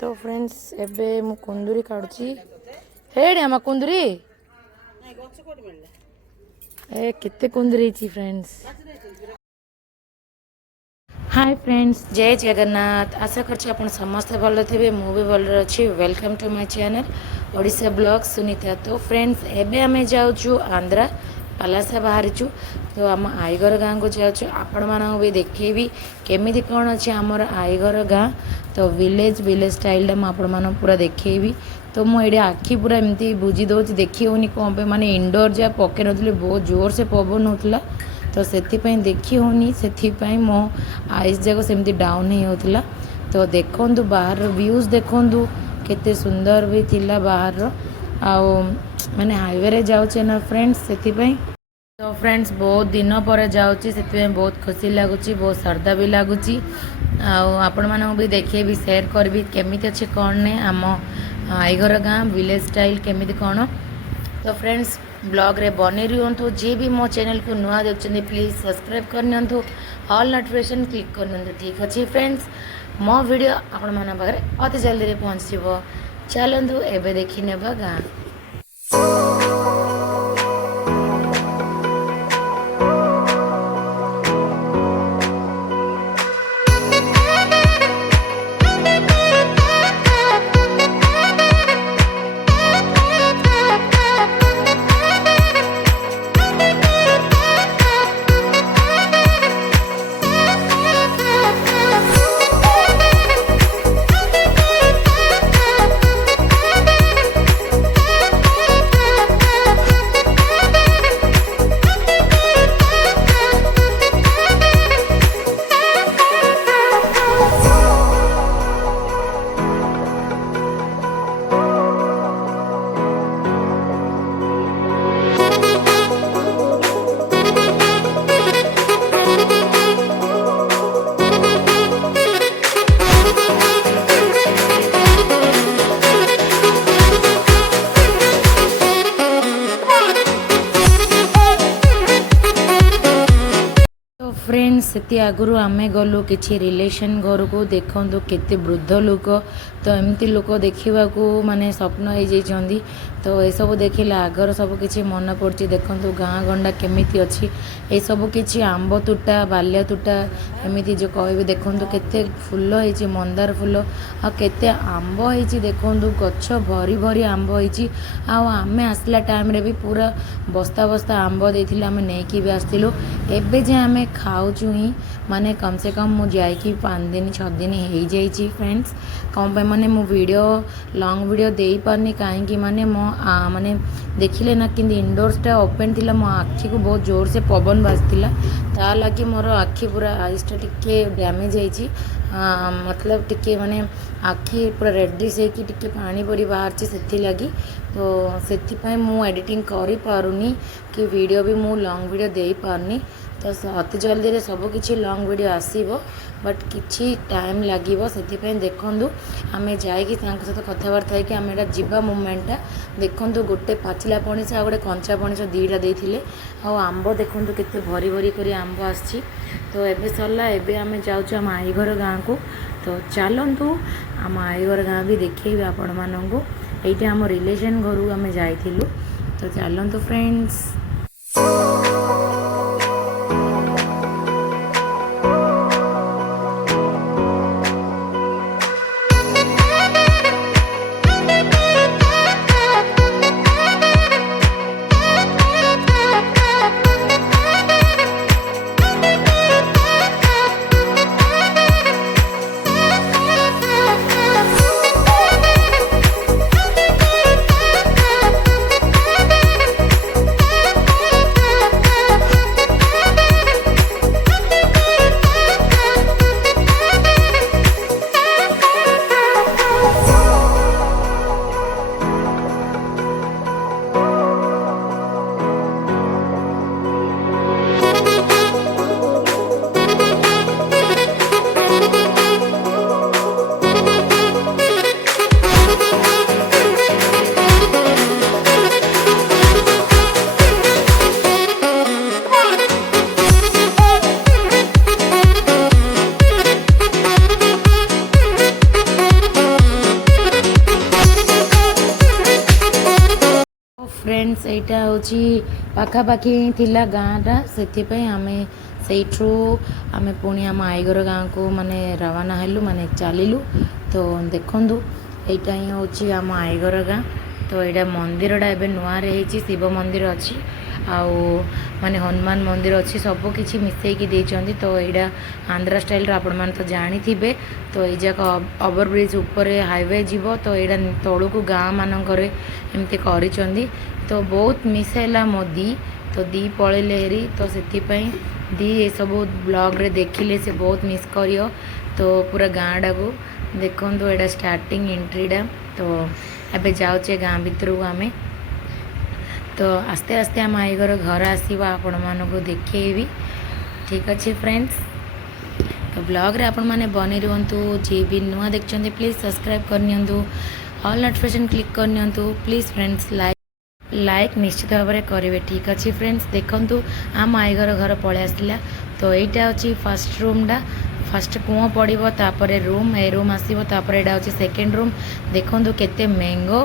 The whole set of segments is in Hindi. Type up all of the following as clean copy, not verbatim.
तो फ्रेंड्स एबे मु कुंदुरी काढुची हेड आमा कुंदुरी ए केते कुंदुरी छी फ्रेंड्स। हाय फ्रेंड्स जय जगन्नाथ आशा करछि आपण समस्त भल थे मु भी भल अच्छी। Welcome to my channel Odisha blog Sunita. तो फ्रेंड्स एबे आमे जाउछु आंध्रा पलासा बाहरी तो आम आईघर गाँ को जाऊँ आपण मानक भी देखेबी केमिति कौन अच्छे आमर आईघर गाँ। तो विलेज स्टाइल आपण मानक पूरा देखेबी। तो मुझे आखि पूरा एमती बुझी दौर देखी होनी कौन पे माने इंडोर जहाँ पके नी बहुत जोर से पवन होता तो से देखी होनी से मो आईज जाक सेमती डाउन ही होता। तो देखु बाहर व्यूज देखु केते सुंदर भी थिला बाहर आओ माने हाईवे रे जाऊे ना फ्रेंड्स से। तो फ्रेंड्स बहुत दिन पर जाऊँगी से बहुत खुशी लगुच बहुत श्रद्धा भी लगुच आपण मानक भी देखे भी शेयर करी केमिति अच्छे कौन ने आम आईघर गाँ विलेज स्टाइल केमिति कौन। तो फ्रेंड्स ब्लॉग रे बने रुहतु जी भी मो चैनल को नुआ देखते प्लीज सब्सक्राइब करनी ऑल नोटिफिकेशन क्लिक करनी। ठीक अच्छे फ्रेंड्स मो वीडियो आपण मान पाखे अति जल्दी पहुँच चलतु एबे देखी नेबा गाँ। फ्रेंड्स से आगु आम गलु कि रिलेशन घर को देखु केते वृद्ध लोक तो एमती लोक देखा माने स्वप्न हो जाती। तो ये सब देखिले आगर सब किसी मन पड़ी देखु गाँ गंडा केमिति अच्छी ये सब किसी आंब तुटा बाल्या तुटा एमती जो कह देखु केते फूल हो मंदार फूल आ केते आंब हो देखु गछ भरी भरी आंब हो आम आसला टाइम रे भी पूरा बस्ता बस्ता आंब देते आम नहीं भी आसलु एबे जे आम खाऊचु ही माने कम से कम मुझे 5 दिन 6 दिन हो जाइए फ्रेंड्स। कौन पे माने मु वीडियो लॉन्ग वीडियो दे पारनी कहीं माने मो माने देखिले ना कि इंडोर्सटा ओपन थिला मो आखि को बहुत जोर से पवन बाजला ता लगी मोर आखि पूरा आईसटा टिके डैमेज होइची मतलब टिके माने आखि पूरा रेडिश होगी टिके पानी पड़ी बाहर से लगी। तो से मु एडिटिंग करि पारुनी कि वीडियो भी मु लॉन्ग वीडियो दे पारनी। तो अति जल्दी सब किसी लॉन्ग वीडियो आसीबो बट किछि टाइम लागिबो से देखु आम जाकि सहित कथबार्ता कि आम एटा जीवा मुवमेंटा देखु गोटे पाचिला पणिस आ गोटे कंचा पणिस दीटा देथिले आंब देखु केते भरी भरी करी आंब आछि। तो एबे सरला एबे आम जाउछु आम आईघर गाँ को। तो चलतु आम आईघर गाँ भी देखेबी आपण मानंगु एइटा आम रिलेशन घर आम जाइथिलु। तो चलतु फ्रेंड्स। ଏଇଟା ହେଉଛି ପାଖାପାଖି ଥିଲା ଗାଁଟା, ସେଥିପାଇଁ ଆମେ ସେଇଠୁ ଆମେ ପୁଣି ଆମ ଆଈଘର ଗାଁକୁ ମାନେ ରୱାନା ହେଲୁ, ମାନେ ଚାଲିଲୁ। ତ ଦେଖନ୍ତୁ ଏଇଟା ହିଁ ହେଉଛି ଆମ ଆଈଘର ଗାଁ। ତ ଏଇଟା ମନ୍ଦିରଟା ଏବେ ନୂଆରେ ହେଇଛି, ଶିବ ମନ୍ଦିର ଅଛି ଆଉ ମାନେ ହନୁମାନ ମନ୍ଦିର ଅଛି, ସବୁ କିଛି ମିଶେଇକି ଦେଇଛନ୍ତି। ତ ଏଇଟା ଆନ୍ଧ୍ରା ଷ୍ଟାଇଲର, ଆପଣମାନେ ତ ଜାଣିଥିବେ। ତ ଏଇ ଯାକ ଓଭରବ୍ରିଜ୍ ଉପରେ ହାଇୱେ ଯିବ, ତ ଏଇଟା ତଳକୁ ଗାଁ ମାନଙ୍କରେ ଏମିତି କରିଛନ୍ତି। ତ ବହୁତ ମିସ୍ ହେଲା ମୋ ଦି, ତ ଦି ପଳେଇଲେ ହେରି, ତ ସେଥିପାଇଁ ଦି ଏସବୁ ବ୍ଲଗ୍ରେ ଦେଖିଲେ ସେ ବହୁତ ମିସ୍ କରିବ। ତ ପୁରା ଗାଁଟାକୁ ଦେଖନ୍ତୁ, ଏଇଟା ଷ୍ଟାର୍ଟିଂ ଏଣ୍ଟ୍ରିଟା। ତ ଏବେ ଯାଉଛେ ଗାଁ ଭିତରକୁ ଆମେ। ତ ଆସ୍ତେ ଆସ୍ତେ ଆମ ଆଈଘର ଘର ଆସିବା ଆପଣମାନଙ୍କୁ ଦେଖେଇବି। ଠିକ୍ ଅଛି ଫ୍ରେଣ୍ଡସ୍, ତ ବ୍ଲଗ୍ରେ ଆପଣମାନେ ବନେଇ ରୁହନ୍ତୁ। ଯିଏ ବି ନୂଆ ଦେଖୁଛନ୍ତି ପ୍ଲିଜ୍ ସବସ୍କ୍ରାଇବ୍ କରିନିଅନ୍ତୁ, ଅଲ୍ ନୋଟିଫିକେସନ୍ କ୍ଲିକ୍ କରିନିଅନ୍ତୁ ପ୍ଲିଜ୍ ଫ୍ରେଣ୍ଡସ୍। ଲାଇକ୍ ନିଶ୍ଚିତ ଭାବରେ କରିବେ। ଠିକ୍ ଅଛି ଫ୍ରେଣ୍ଡସ୍, ଦେଖନ୍ତୁ ଆମ ଆଈଘର ଘର ପଳେଇ ଆସିଲା। ତ ଏଇଟା ହେଉଛି ଫାର୍ଷ୍ଟ ରୁମ୍ଟା, ଫାର୍ଷ୍ଟ କୂଅ ପଡ଼ିବ, ତାପରେ ରୁମ୍, ଏ ରୁମ୍ ଆସିବ, ତାପରେ ଏଇଟା ହେଉଛି ସେକେଣ୍ଡ ରୁମ୍। ଦେଖନ୍ତୁ କେତେ ମ୍ୟାଙ୍ଗୋ।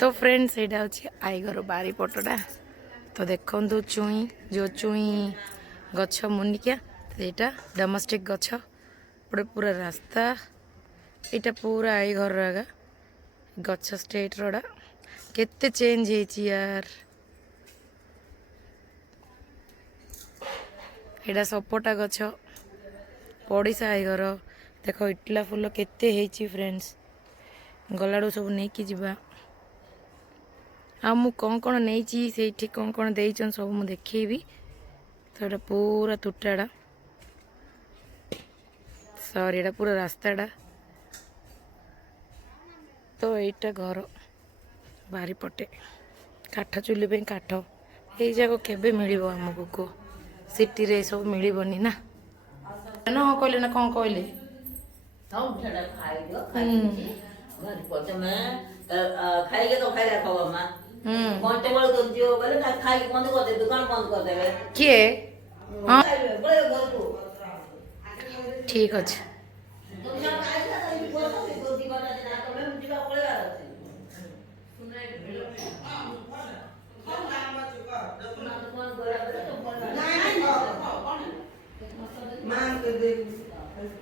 तो फ्रेंड्स एटा हूँ आईघर बारीपटटा। तो देखु चुई जो चुई गछ मुनिकिया यहाँ डोमेस्टिक गछ पड़े पूरा रास्ता। यहाँ पूरा आईघर आगा गछ स्टेट रोडा केते चेंज है यार। यहाँ सपोटा गछ पड़ीसा आईघर देख इटला फुल केते है फ्रेंड्स। गलाड़ू सब नहीं कि जीवा आ मु कौन कौन नहीं से कौन कौन देचन सब मु देखी। तो ये पूरा तुटाड़ा सॉरी ये पूरा रास्ताटा। तो यहीटा घर बारीपटे काठ चुली पे काठ यही जाक केबे मिलिबो हमको को सिटी रे सब मिलिबनी ना ना हाँ कहले ना कौन कहले किए हाँ ठीक अच्छे।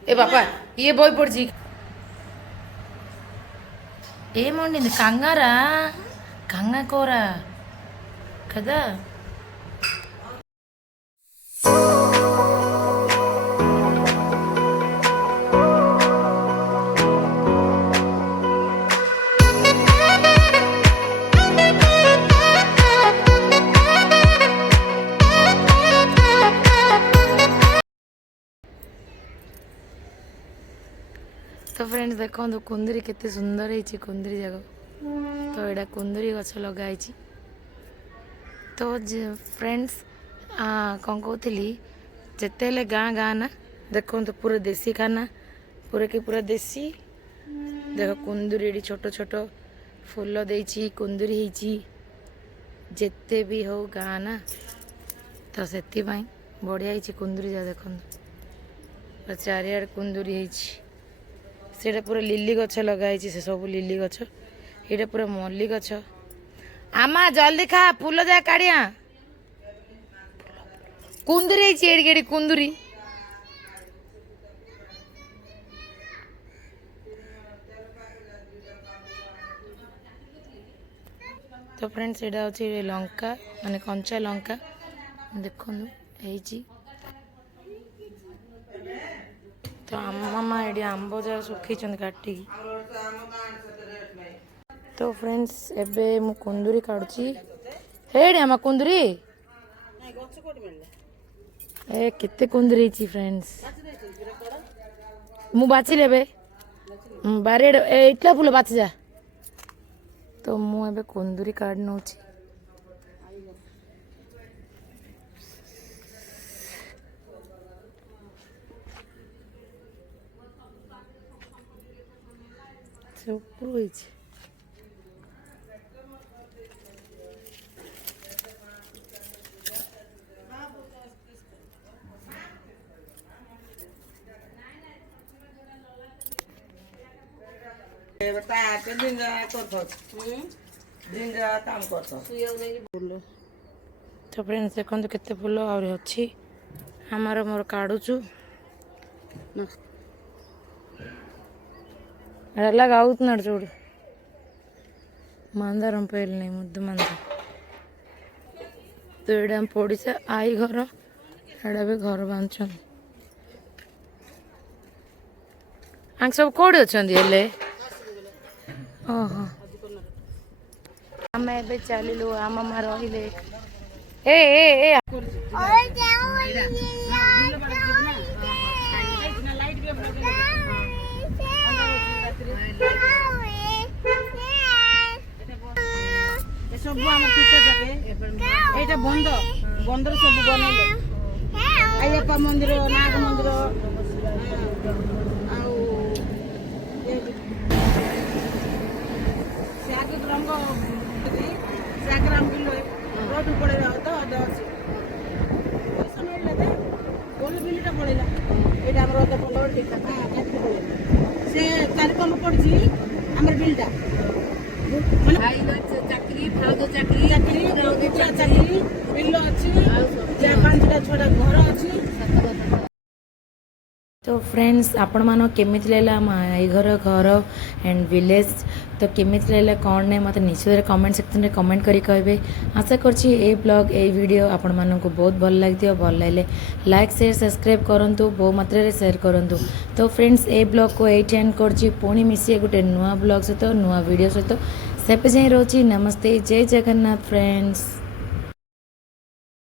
ए बापा ये बोई पड़ी ఏమండింది కంగారా కంగ కూర కదా। तो फ्रेंड्स देखो कुंदरी केते सुंदर है कुंदरी जगह। तो यहाँ कुंदरी गछ लगाई। तो फ्रेंड्स कौन कहती जिते गाँ गाँ ना देखो तो पूरा देसी खाना पूरा कि पूरा देसी। देख कुंदरी ये छोट छोट फूल देती कुंदरी जिते भी हो गाँ ना तो से बढ़िया कुंदरी जा देख चारियाड़ कुंदरी सेटा पूरा लिली गछ लगाई से सब लिली गछ। ये पूरा मल्ली गछ। आमा जल्दी खा फूल जा काढ़िया कुंदरी एड़ी एड़ी कुंदरी। तो फ्रेंड्स यहाँ हूँ लंका माने कंचा लंका देखो तो आम मामा ये आंब जा सुखी काटिकी। तो फ्रेंड्स एबे मु कुंदरी काटुची हेडी आमा कुंदरी ए केते कुंदरी फ्रेंड्स मु बाची लेबे बारे इटला फूल बाची जा। तो मु एबे कुंदरी काट नौची। से ऊपर ତା ଦିନ ଯାକ କରୁଛ ଦିନ ଯାକ କାମ କରୁଛ ତ ଫ୍ରେଣ୍ଡସ୍ ଦେଖନ୍ତୁ କେତେ ଫୁଲ ଆହୁରି ଅଛି ଆମର ମୋର କାଢ଼ୁଛୁ ఎలాగ అవుతున్నాడు చూడు మందారం పేలినాయి ముద్దు మందారం ତ ଏଇଟା ଆମ ପଡ଼ିଶା ଆଈ ଘର ଏଇଟା ବି ଘର ବାନ୍ଧୁଛନ୍ତି ଆଙ୍କ ସବୁ କେଉଁଠି ଅଛନ୍ତି ହେଲେ ଓହୋ ଆମେ ଏବେ ଚାଲିଲୁ ଆମ ମା ରହିଲେ ଏ ଏ ଏ ସବୁ ଆମର ତୀର୍ଥ ଯାକେ ଏଇଟା ବନ୍ଦର ସବୁ ବନେଇଲେ ଆଇୟପ୍ପା ମନ୍ଦିର ନାଗ ମନ୍ଦିର ଆଉ ଶାଗ ରଙ୍ଗ ଶାଗରାମ ବିଲ ରୋଡ ପଳେଇବା ତ ଅଧ ଅଛି ପଇସା ମିଳିଲା ଯେ ଭଲ ବିଲଟା ପଳେଇଲା ଏଇଟା ଆମର ଅଧ ପନ୍ଦର ଠିକ ସେ ଚାରି ପମ୍ପ ପଡିଛି ଆମର ବିଲଟା ଚାକିରି ବିଲ ଅଛି 5ଟା 6ଟା ଘର ଅଛି तो फ्रेंड्स आपण मान केमिति लागला माई घर एंड विलेज तो केमिति लागला कौन नहीं मत निश्चित कमेंट सेक्शन में कमेंट करी कहबे आशा करछि ए ब्लॉग ए वीडियो आपण मानक बहुत भल लागथियो भल लागले लाइक शेयर सब्सक्राइब करंतु बहु मात्रा रे शेयर करंतु तो फ्रेंड्स ए ब्लॉग को एट एंड करछि पुणी मिसी गोटे नुआ ब्लॉग सहित नुआ वीडियो सहित सेपे जाई रहछि नमस्ते जय जगन्नाथ फ्रेंड्स।